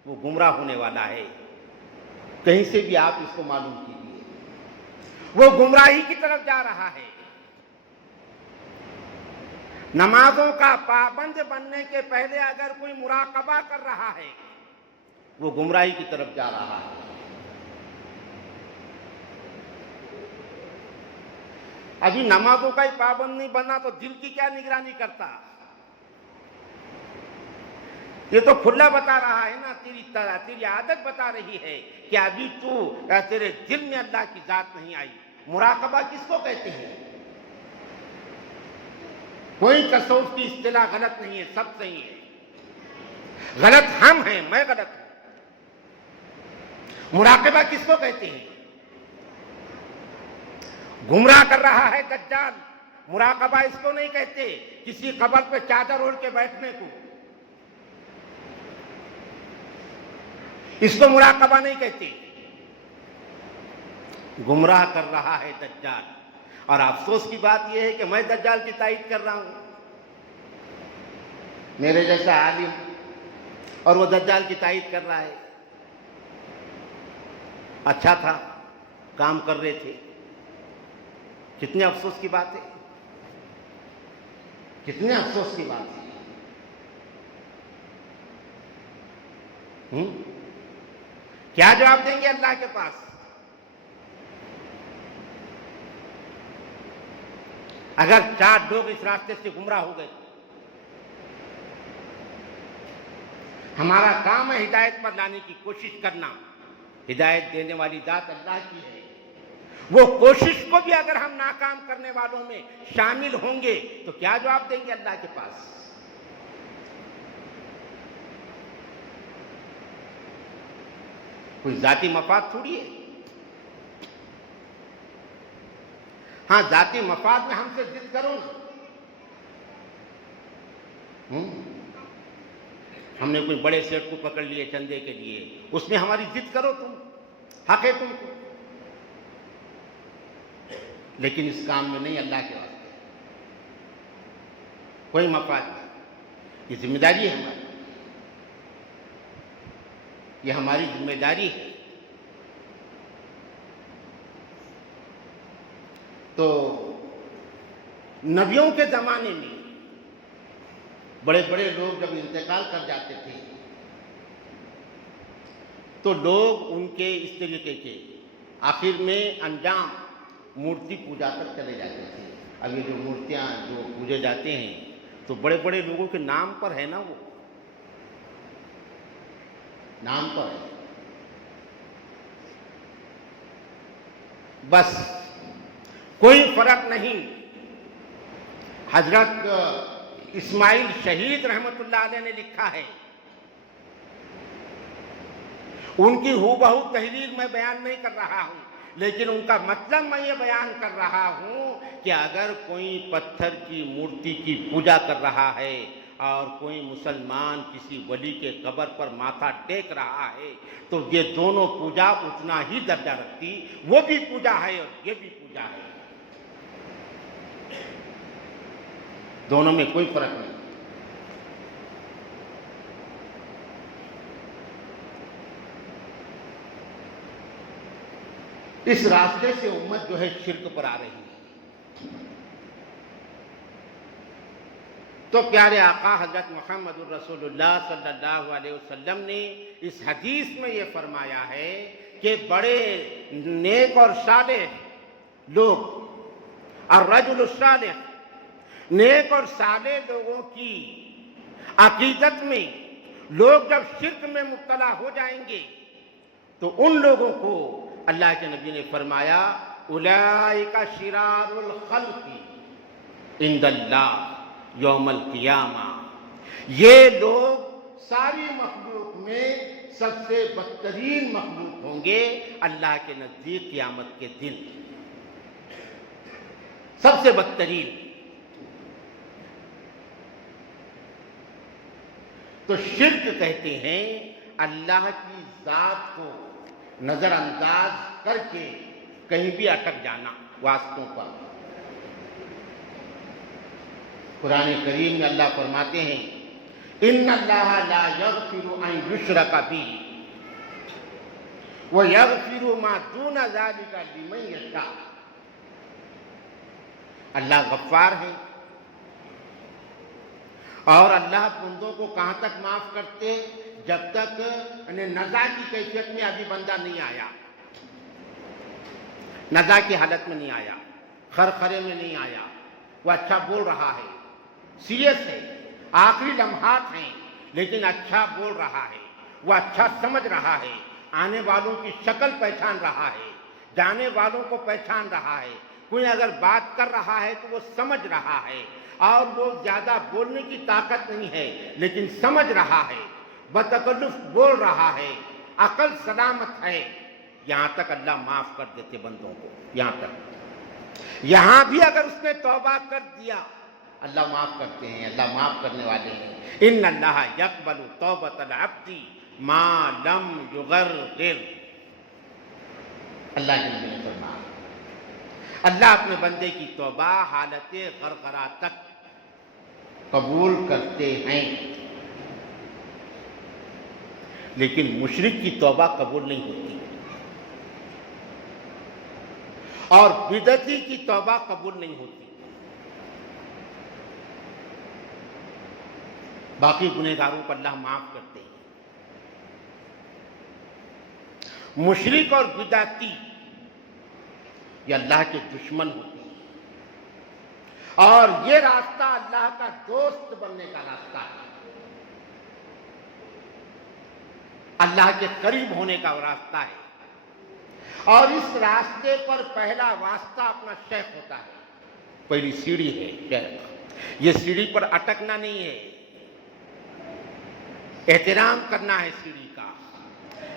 وہ گمراہ ہونے والا ہے، کہیں سے بھی آپ اس کو معلوم کیجیے، وہ گمراہی کی طرف جا رہا ہے۔ نمازوں کا پابند بننے کے پہلے اگر کوئی مراقبہ کر رہا ہے وہ گمراہی کی طرف جا رہا ہے۔ ابھی نمازوں کا ہی پابند نہیں بنا تو دل کی کیا نگرانی کرتا؟ یہ تو کھلا بتا رہا ہے نا، تیری عادت بتا رہی ہے کہ ابھی تیرے دل میں اللہ کی ذات نہیں آئی۔ مراقبہ کس کو کہتے ہیں؟ کوئی تصوف کی اصطلاح غلط نہیں ہے، سب صحیح ہے، غلط ہم ہیں، میں غلط ہوں۔ مراقبہ کس کو کہتے ہیں؟ گمراہ کر رہا ہے دجال، مراقبہ اس کو نہیں کہتے، کسی قبر پہ چادر اوڑھ کے بیٹھنے کو، اس کو مراقبہ نہیں کہتے۔ گمراہ کر رہا ہے دجال، اور افسوس کی بات یہ ہے کہ میں دجال کی تائید کر رہا ہوں، میرے جیسا عالم، اور وہ دجال کی تائید کر رہا ہے۔ اچھا تھا، کام کر رہے تھے، کتنے افسوس کی بات ہے، کتنے افسوس کی بات ہے۔ کیا جواب دیں گے اللہ کے پاس؟ اگر 4 لوگ اس راستے سے گمراہ ہو گئے، ہمارا کام ہے ہدایت پر لانے کی کوشش کرنا، ہدایت دینے والی ذات اللہ کی ہے، وہ کوشش کو بھی اگر ہم ناکام کرنے والوں میں شامل ہوں گے تو کیا جواب دیں گے اللہ کے پاس؟ کوئی ذاتی مفاد تھوڑی ہے۔ ہاں، ذاتی مفاد میں ہم سے ضد کرو نا، ہم نے کوئی بڑے سیٹ کو پکڑ لیے چندے کے لیے، اس میں ہماری ضد کرو، تم حق ہے تم کو، لیکن اس کام میں نہیں، اللہ کے واسطے کوئی مفاد نہیں۔ یہ ذمہ داری ہے ہماری، یہ ہماری ذمہ داری ہے۔ تو نبیوں کے زمانے میں بڑے بڑے لوگ جب انتقال کر جاتے تھے تو لوگ ان کے اس طریقے کے آخر میں انجام مورتی پوجا تک چلے جاتے تھے۔ اب یہ جو مورتیاں جو پوجے جاتے ہیں تو بڑے بڑے لوگوں کے نام پر ہے نا، وہ نام پر ہے، بس کوئی فرق نہیں۔ حضرت اسماعیل شہید رحمت اللہ علیہ نے لکھا ہے، ان کی ہو بہو تحریر میں بیان نہیں کر رہا ہوں، لیکن ان کا مطلب میں یہ بیان کر رہا ہوں کہ اگر کوئی پتھر کی مورتی کی پوجا کر رہا ہے اور کوئی مسلمان کسی ولی کے قبر پر ماتھا ٹیک رہا ہے تو یہ دونوں پوجا اتنا ہی درجہ رکھتی، وہ بھی پوجا ہے اور یہ بھی پوجا ہے، دونوں میں کوئی فرق نہیں۔ اس راستے سے امت جو ہے شرک پر آ رہی ہے۔ تو پیارے آقا حضرت محمد الرسول اللہ صلی اللہ علیہ وسلم نے اس حدیث میں یہ فرمایا ہے کہ بڑے نیک اور صالح لوگ، الرجل الصالح، نیک اور صالح لوگوں کی عقیدت میں لوگ جب شرک میں مبتلا ہو جائیں گے تو ان لوگوں کو اللہ کے نبی نے فرمایا اولئک شرار الخلق عند اللہ یوم القیامہ، یہ لوگ ساری مخلوق میں سب سے بدترین مخلوق ہوں گے اللہ کے نزدیک قیامت کے دن، سب سے بدترین۔ تو شرک کہتے ہیں اللہ کی ذات کو نظر انداز کر کے کہیں بھی اٹک جانا واسطوں پر۔ قرآن کریم میں اللہ فرماتے ہیں ان اللہ لا یغفر ان یشرک بہ ویغفر ما دون ذلک لمن یشاء۔ اللہ غفار ہے اور اللہ بندوں کو کہاں تک معاف کرتے؟ جب تک نزا کی کیفیت میں ابھی بندہ نہیں آیا، نزا کی حالت میں نہیں آیا، خرخرے میں نہیں آیا، وہ اچھا بول رہا ہے، سیریس ہے، آخری لمحات ہیں لیکن اچھا بول رہا ہے، وہ اچھا سمجھ رہا ہے، آنے والوں کی شکل پہچان رہا ہے، جانے والوں کو پہچان رہا ہے، کوئی اگر بات کر رہا ہے تو وہ سمجھ رہا ہے، اور وہ زیادہ بولنے کی طاقت نہیں ہے لیکن سمجھ رہا ہے، بتکلف بول رہا ہے، عقل سلامت ہے، یہاں تک اللہ معاف کر دیتے بندوں کو۔ یہاں تک، یہاں بھی اگر اس نے توبہ کر دیا اللہ معاف کرتے ہیں، اللہ معاف کرنے والے ہیں۔ ان اللہ یقبل توبۃ العبد ما لم یغرغر، اللہ کے نبی نے فرمایا اللہ اپنے بندے کی توبہ حالت غرغرہ تک قبول کرتے ہیں، لیکن مشرک کی توبہ قبول نہیں ہوتی اور بدعتی کی توبہ قبول نہیں ہوتی۔ باقی گنہگاروں کو اللہ معاف کرتے ہیں، مشرک اور بدعتی یہ اللہ کے دشمن ہوتے ہیں، اور یہ راستہ اللہ کا دوست بننے کا راستہ ہے، اللہ کے قریب ہونے کا راستہ ہے، اور اس راستے پر پہلا واسطہ اپنا شیخ ہوتا ہے، پہلی سیڑھی ہے شیخ۔ یہ سیڑھی پر اٹکنا نہیں ہے، احترام کرنا ہے سیڑھی کا،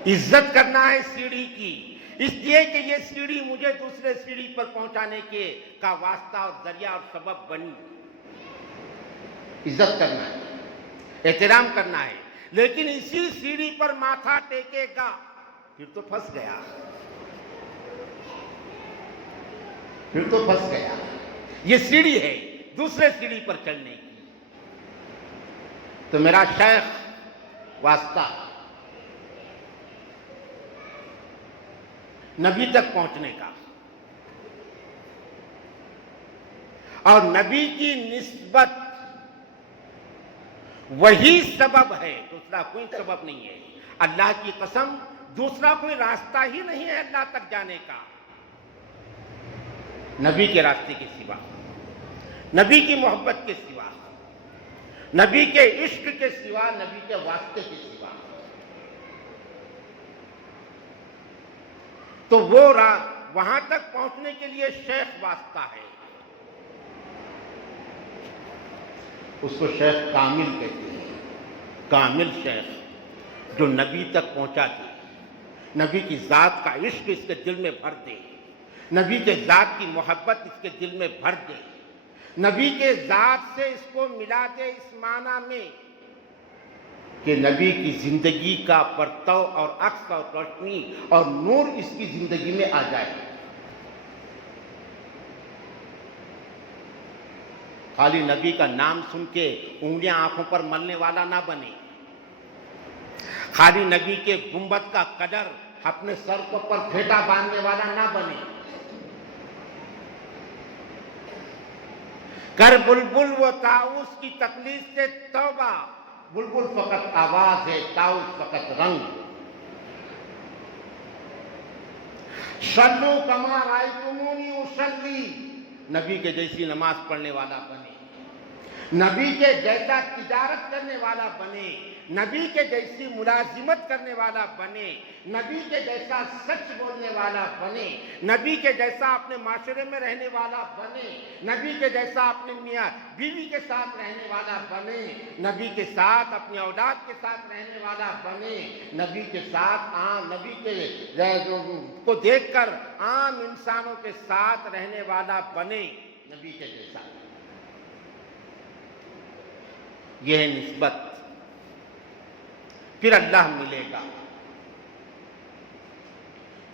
عزت کرنا ہے سیڑھی کی، اس لیے کہ یہ سیڑھی مجھے دوسرے سیڑھی پر پہنچانے کے کا واسطہ اور ذریعہ اور سبب بنی۔ عزت کرنا ہے، احترام کرنا ہے، لیکن اسی سیڑھی پر ماتھا ٹیکے گا پھر تو پھنس گیا، پھر تو پھنس گیا۔ یہ سیڑھی ہے دوسرے سیڑھی پر چڑھنے کی۔ تو میرا شیخ واسطہ نبی تک پہنچنے کا، اور نبی کی نسبت وہی سبب ہے، دوسرا کوئی سبب نہیں ہے۔ اللہ کی قسم دوسرا کوئی راستہ ہی نہیں ہے اللہ تک جانے کا نبی کے راستے کے سوا، نبی کی محبت کے سوا، نبی کے عشق کے سوا، نبی کے واسطے کے سوا۔ تو وہ وہاں تک پہنچنے کے لیے شیخ واسطہ ہے، اس کو شیخ کامل کہتے ہیں، کامل شیخ جو نبی تک پہنچا دے، نبی کی ذات کا عشق اس کے دل میں بھر دے، نبی کے ذات کی محبت اس کے دل میں بھر دے، نبی کے ذات سے اس کو ملا دے اس معنی میں کہ نبی کی زندگی کا پرتو اور عکس اور روشنی اور نور اس کی زندگی میں آ جائے. خالی نبی کا نام سن کے انگلیاں آنکھوں پر ملنے والا نہ بنے. خالی نبی کے گنبد کا قدر اپنے سر کو پر پھیٹا باندھنے والا نہ بنے. کر بلبل و طاؤس کی تقلید سے توبہ. بلبل فقط آواز ہے، طاؤس فقط رنگ. صلو کما رأیتمونی اصلی. نبی کے جیسی نماز پڑھنے والا بنے. نبی کے جیسا تجارت کرنے والا بنے. نبی کے جیسی ملازمت کرنے والا بنے. نبی کے جیسا سچ بولنے والا بنے. نبی کے جیسا اپنے معاشرے میں رہنے والا بنے. نبی کے جیسا اپنے میاں بیوی کے ساتھ رہنے والا بنے. نبی کے ساتھ اپنی اولاد کے ساتھ رہنے والا بنے. نبی کے ساتھ نبی کے کو دیکھ کر عام انسانوں کے ساتھ رہنے والا بنے. نبی کے جیسا. یہ ہے نسبت. پھر اللہ ملے گا.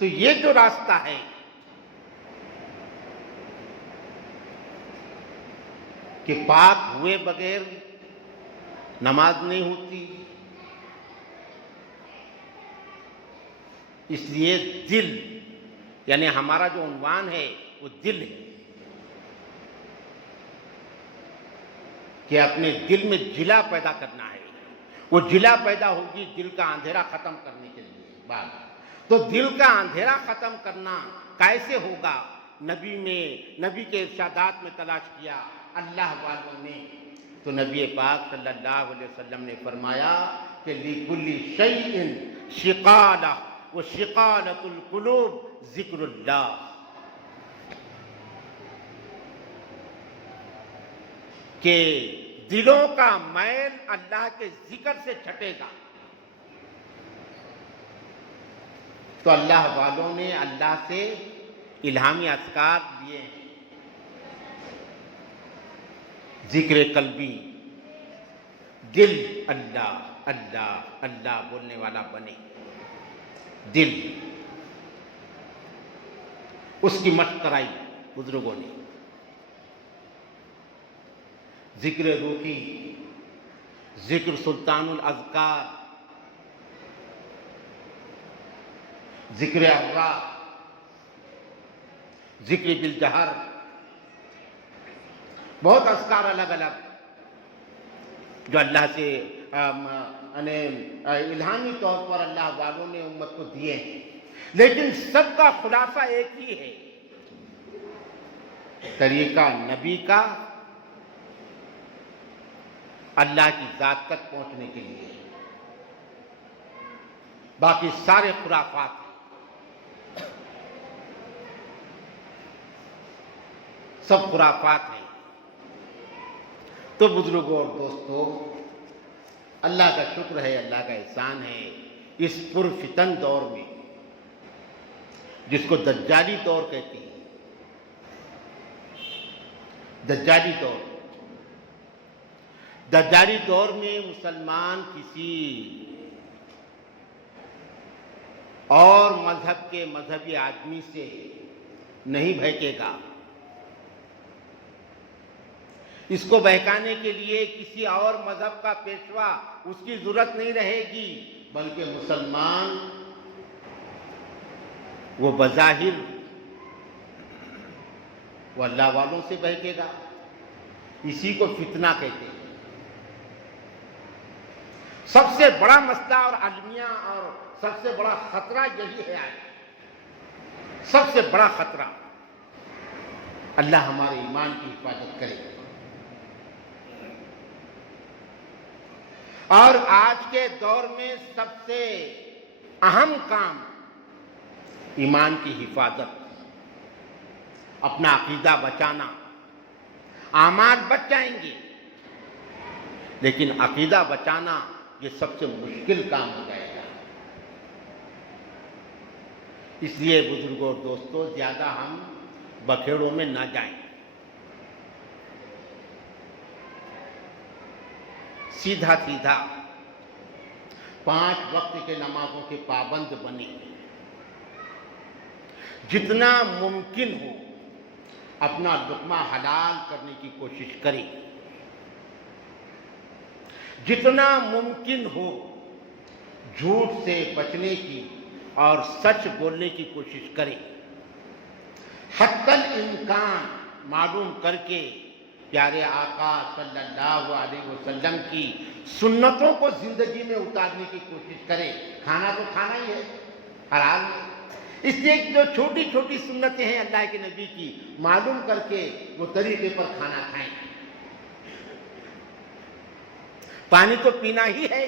تو یہ جو راستہ ہے کہ پاک ہوئے بغیر نماز نہیں ہوتی، اس لیے دل، یعنی ہمارا جو عنوان ہے وہ دل ہے کہ اپنے دل میں جلا پیدا کرنا ہے. وہ جلا پیدا ہوگی دل کا اندھیرا ختم کرنے کے لیے. بات تو دل کا اندھیرا ختم کرنا کیسے ہوگا؟ نبی کے ارشادات میں تلاش کیا اللہ والوں نے. تو نبی پاک صلی اللہ علیہ وسلم نے فرمایا کہ لِكُلِّ شَيْءٍ شِقَالَةٌ وَشِقَالَةُ الْقُلُوبِ ذِكْرُ اللَّهِ. کہ دلوں کا میل اللہ کے ذکر سے چھٹے گا. تو اللہ والوں نے اللہ سے الہامی اذکار لیے ہیں. ذکر قلبی، دل اللہ اللہ اللہ بولنے والا بنے. دل اس کی مشق کرائی بزرگوں نے. ذکر روحی، ذکر سلطان الاذکار، ذکر ارواح، ذکر بالجہر، بہت اذکار الگ الگ جو اللہ سے الہامی طور پر اللہ والوں نے امت کو دیے ہیں. لیکن سب کا خلاصہ ایک ہی ہے، طریقہ نبی کا اللہ کی ذات تک پہنچنے کے لیے. باقی سارے خرافات ہیں، سب خرافات ہیں. تو بزرگوں اور دوستوں، اللہ کا شکر ہے، اللہ کا احسان ہے، اس پرفتن دور میں جس کو دجالی دور کہتے ہیں، دجالی دور میں مسلمان کسی اور مذہب کے مذہبی آدمی سے نہیں بہکے گا. اس کو بہکانے کے لیے کسی اور مذہب کا پیشوا اس کی ضرورت نہیں رہے گی، بلکہ مسلمان وہ بظاہر وہ اللہ والوں سے بہکے گا. اسی کو فتنہ کہتے ہیں. سب سے بڑا مسئلہ اور المیہ اور سب سے بڑا خطرہ یہی ہے آج. سب سے بڑا خطرہ. اللہ ہمارے ایمان کی حفاظت کرے. اور آج کے دور میں سب سے اہم کام ایمان کی حفاظت، اپنا عقیدہ بچانا. اعمال بچ جائیں گے لیکن عقیدہ بچانا یہ سب سے مشکل کام ہو جائے گا. اس لیے بزرگوں اور دوستوں، زیادہ ہم بکھیڑوں میں نہ جائیں. سیدھا سیدھا 5 وقت کے نمازوں کے پابند بنے، جتنا ممکن ہو اپنا لقمہ حلال کرنے کی کوشش کرے، جتنا ممکن ہو جھوٹ سے بچنے کی اور سچ بولنے کی کوشش کرے، حتی الامکان معلوم کر کے پیارے آقا صلی اللہ علیہ وسلم کی سنتوں کو زندگی میں اتارنے کی کوشش کرے۔ کھانا تو کھانا ہی ہے، حلال ہے، اس لیے جو چھوٹی چھوٹی سنتیں ہیں اللہ کے نبی کی معلوم کر کے وہ طریقے پر کھانا کھائیں۔ پانی تو پینا ہی ہے،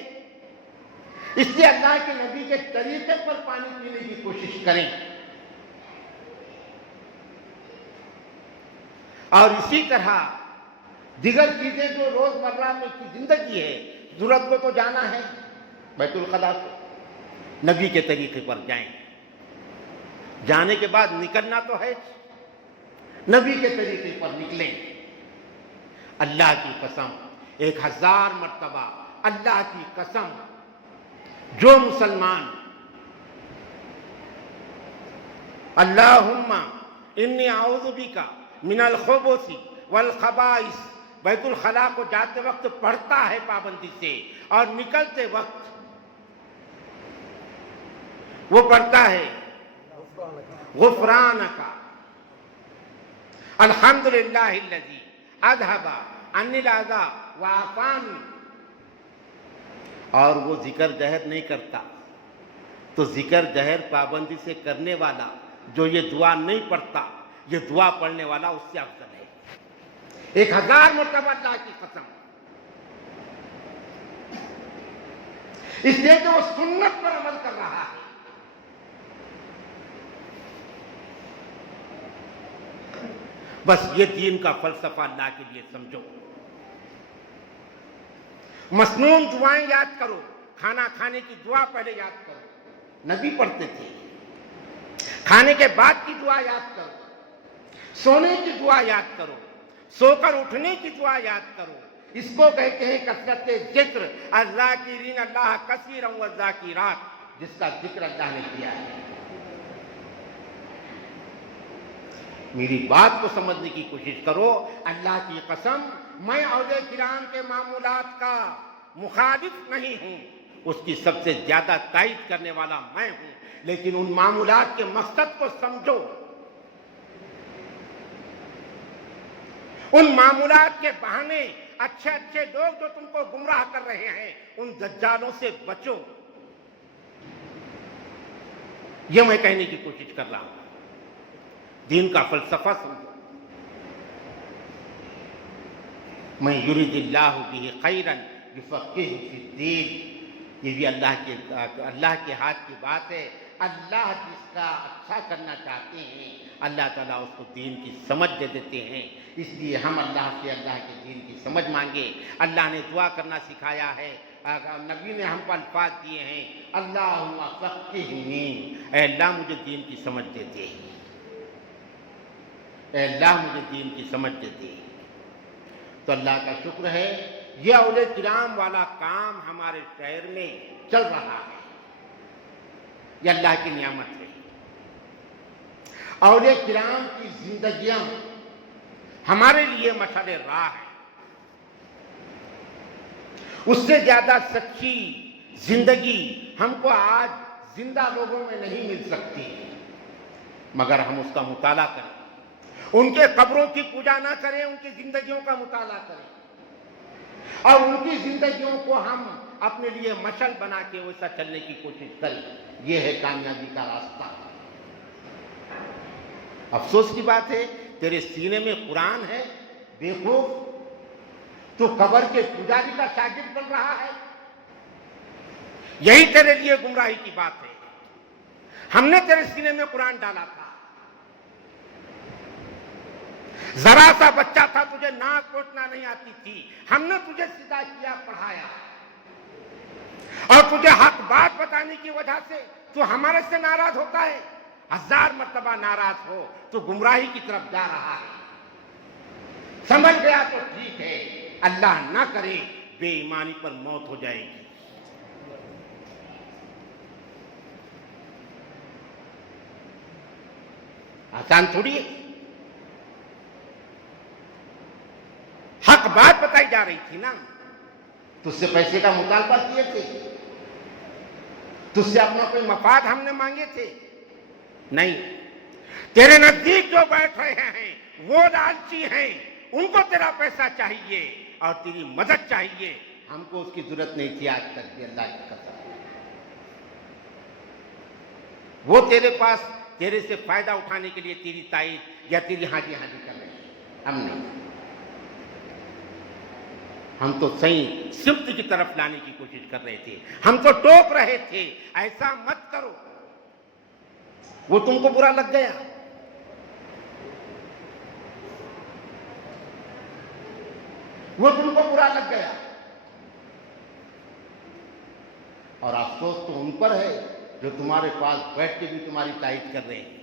اس لیے اللہ کے نبی کے طریقے پر پانی پینے کی کوشش کریں، اور اسی طرح دیگر چیزیں جو روزمرہ میں کی زندگی ہے، ضرورت کو تو جانا ہے بیت الخلا کو، نبی کے طریقے پر جائیں، جانے کے بعد نکلنا تو ہے، نبی کے طریقے پر نکلیں۔ اللہ کی قسم 1000 مرتبہ اللہ کی قسم، جو مسلمان اللہم انی اعوذ بک من الخبث والخبائث بیت الخلا کو جاتے وقت پڑھتا ہے پابندی سے، اور نکلتے وقت وہ پڑھتا ہے غفرانک الحمدللہ الذی اذھب عنی الاذی وعافانی، اور وہ ذکر جہر نہیں کرتا، تو ذکر جہر پابندی سے کرنے والا جو یہ دعا نہیں پڑھتا، یہ دعا پڑھنے والا اس سے افضل ہے۔ 1000 مرتبہ اللہ کی قسم، اس لیے کہ وہ سنت پر عمل کر رہا ہے۔ بس یہ دین کا فلسفہ اللہ کے لیے سمجھو۔ مسنون دعائیں یاد کرو، کھانا کھانے کی دعا پہلے یاد کرو، نبی پڑھتے تھے۔ کھانے کے بعد کی دعا یاد کرو، سونے کی دعا یاد کرو، سو کر اٹھنے کی دعا یاد کرو۔ اس کو کہتے ہیں کثرت ذکر، الذاکرین اللہ کثیرا والذاکرات، جس کا ذکر اللہ نے کیا ہے۔ میری بات کو سمجھنے کی کوشش کرو، اللہ کی قسم میں اولیاء کرام کے معمولات کا مخالف نہیں ہوں، اس کی سب سے زیادہ تائید کرنے والا میں ہوں، لیکن ان معمولات کے مقصد کو سمجھو، ان معمولات کے بہانے اچھے اچھے لوگ جو تم کو گمراہ کر رہے ہیں ان دجالوں سے بچو، یہ میں کہنے کی کوشش کر رہا ہوں۔ دین کا فلسفہ سمجھو۔ میں یرید اللہ بہ خیرا یفقہہ فی الدین، یہ بھی اللہ کے ہاتھ کی بات ہے۔ اللہ جس کا اچھا کرنا چاہتے ہیں اللہ تعالیٰ اس کو دین کی سمجھ دے دیتے ہیں۔ اس لیے ہم اللہ سے اللہ کے دین کی سمجھ مانگے۔ اللہ نے دعا کرنا سکھایا ہے، نبی نے ہم کو الفاظ دیے ہیں، اللہم فقہنی، اے اللہ مجھے دین کی سمجھ دے دے، اے اللہ مجھے دین کی سمجھ دے دے۔ تو اللہ کا شکر ہے یہ اولیاء کرام والا کام ہمارے شہر میں چل رہا ہے، یہ اللہ کی نعمت ہے۔ اولیاء کرام کی زندگیاں ہمارے لیے مشعل راہ ہے، اس سے زیادہ سچی زندگی ہم کو آج زندہ لوگوں میں نہیں مل سکتی، مگر ہم اس کا مطالعہ کریں، ان کے قبروں کی پوجا نہ کریں، ان کی زندگیوں کا مطالعہ کریں، اور ان کی زندگیوں کو ہم اپنے لیے مشعل بنا کے ویسا چلنے کی کوشش کریں۔ یہ ہے کامیابی کا راستہ۔ افسوس کی بات ہے تیرے سینے میں قرآن ہے، بیوقوف، تو قبر کے پجاری کا شاگرد بن رہا ہے، یہی تیرے لیے گمراہی کی بات ہے۔ ہم نے تیرے سینے میں قرآن ڈالا تھا، ذرا سا بچہ تھا، تجھے ناک پوچھنا نہیں آتی تھی، ہم نے تجھے سیدھا کیا، پڑھایا، اور تجھے حق بات بتانے کی وجہ سے تو ہمارے سے ناراض ہوتا ہے۔ 1000 مرتبہ ناراض ہو، تو گمراہی کی طرف جا رہا ہے۔ سمجھ گیا تو ٹھیک ہے، اللہ نہ کرے بے ایمانی پر موت ہو جائے گی۔ آسان تھوڑی ہے۔ حق بات بتائی جا رہی تھی نا، تجھ سے پیسے کا مطالبہ کیے تھے، تجھ سے اپنا کوئی مفاد ہم نے مانگے تھے؟ نہیں، تیرے نزدیک جو بیٹھ رہے ہیں وہ لالچی ہیں، ان کو تیرا پیسہ چاہیے اور تیری مدد چاہیے، ہم کو اس کی ضرورت نہیں تھی آج تک بھی، اللہ کی قسم۔ وہ تیرے پاس تیرے سے فائدہ اٹھانے کے لیے تیری تائید یا تیری ہاں جی کر رہے ہیں، ہم نہیں۔ ہم تو صحیح سمت کی طرف لانے کی کوشش کر رہے تھے، ہم تو ٹوک رہے تھے ایسا مت کرو، وہ تم کو برا لگ گیا۔ وہ تم کو برا لگ گیا، اور افسوس تو ان پر ہے جو تمہارے پاس بیٹھ کے بھی تمہاری تائید کر رہے ہیں۔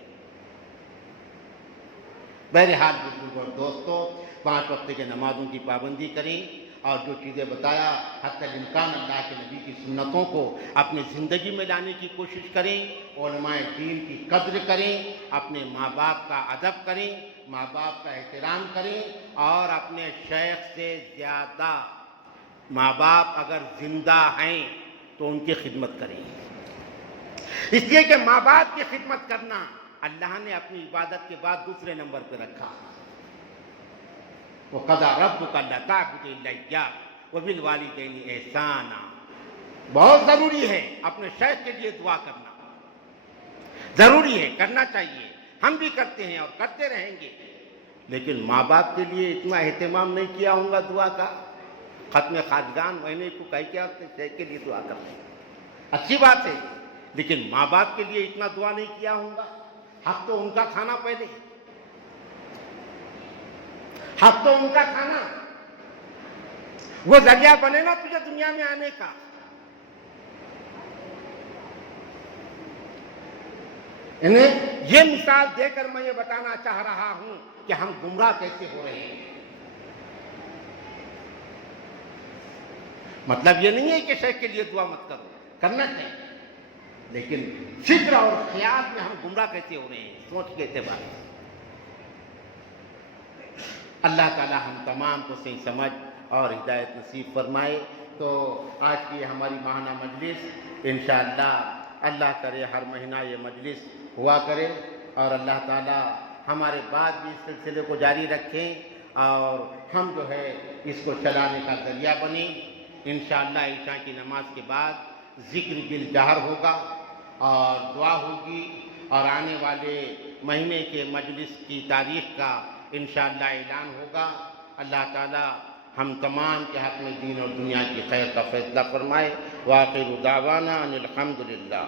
بہرحال بزرگوں اور دوستوں، 5 وقت کے نمازوں کی پابندی کریں، اور جو چیزیں بتایا حتی الامکان اللہ کے نبی کی سنتوں کو اپنی زندگی میں لانے کی کوشش کریں، علماء دین کی قدر کریں، اپنے ماں باپ کا ادب کریں، ماں باپ کا احترام کریں، اور اپنے شیخ سے زیادہ ماں باپ اگر زندہ ہیں تو ان کی خدمت کریں، اس لیے کہ ماں باپ کی خدمت کرنا اللہ نے اپنی عبادت کے بعد دوسرے نمبر پہ رکھا۔ وَقَضَىٰ رَبُّكَ أَلَّا تَعْبُدُوا إِلَّا إِيَّاهُ وَبِالْوَالِدَيْنِ إِحْسَانًا۔ بہت ضروری ہے اپنے شیخ کے لیے دعا کرنا، ضروری ہے، کرنا چاہیے، ہم بھی کرتے ہیں اور کرتے رہیں گے، لیکن ماں باپ کے لیے اتنا اہتمام نہیں کیا ہوں گا دعا کا۔ ختم خاندان مہینے کو کہہ کے اپنے شیخ کے لیے دعا کرتے ہیں، اچھی بات ہے، لیکن ماں باپ کے لیے اتنا دعا نہیں کیا ہوں گا۔ حق تو ان کا کھانا پہلے، حق تو ان کا کھانا، وہ ذریعہ بنے نا تجھے دنیا میں آنے کا۔ انہیں یہ مثال دے کر میں یہ بتانا چاہ رہا ہوں کہ ہم گمراہ کیسے ہو رہے ہیں۔ مطلب یہ نہیں ہے کہ شیخ کے لیے دعا مت کرو، کرنا چاہیے، لیکن فکر اور خیال میں ہم گمراہ کیسے ہو رہے ہیں، سوچ کے اعتبار سے۔ اللہ تعالی ہم تمام کو صحیح سمجھ اور ہدایت نصیب فرمائے۔ تو آج کی ہماری ماہانہ مجلس انشاءاللہ اللہ کرے ہر مہینہ یہ مجلس ہوا کرے، اور اللہ تعالی ہمارے بعد بھی اس سلسلے کو جاری رکھیں، اور ہم جو ہے اس کو چلانے کا ذریعہ بنیں۔ انشاءاللہ عشاء کی نماز کے بعد ذکر بالجہر ہوگا اور دعا ہوگی، اور آنے والے مہینے کے مجلس کی تاریخ کا انشاءاللہ اعلان ہوگا۔ اللہ تعالی ہم تمام کے حق میں دین اور دنیا کی خیر کا فیصلہ فرمائے۔ وآخر دعوانا ان الحمدللہ۔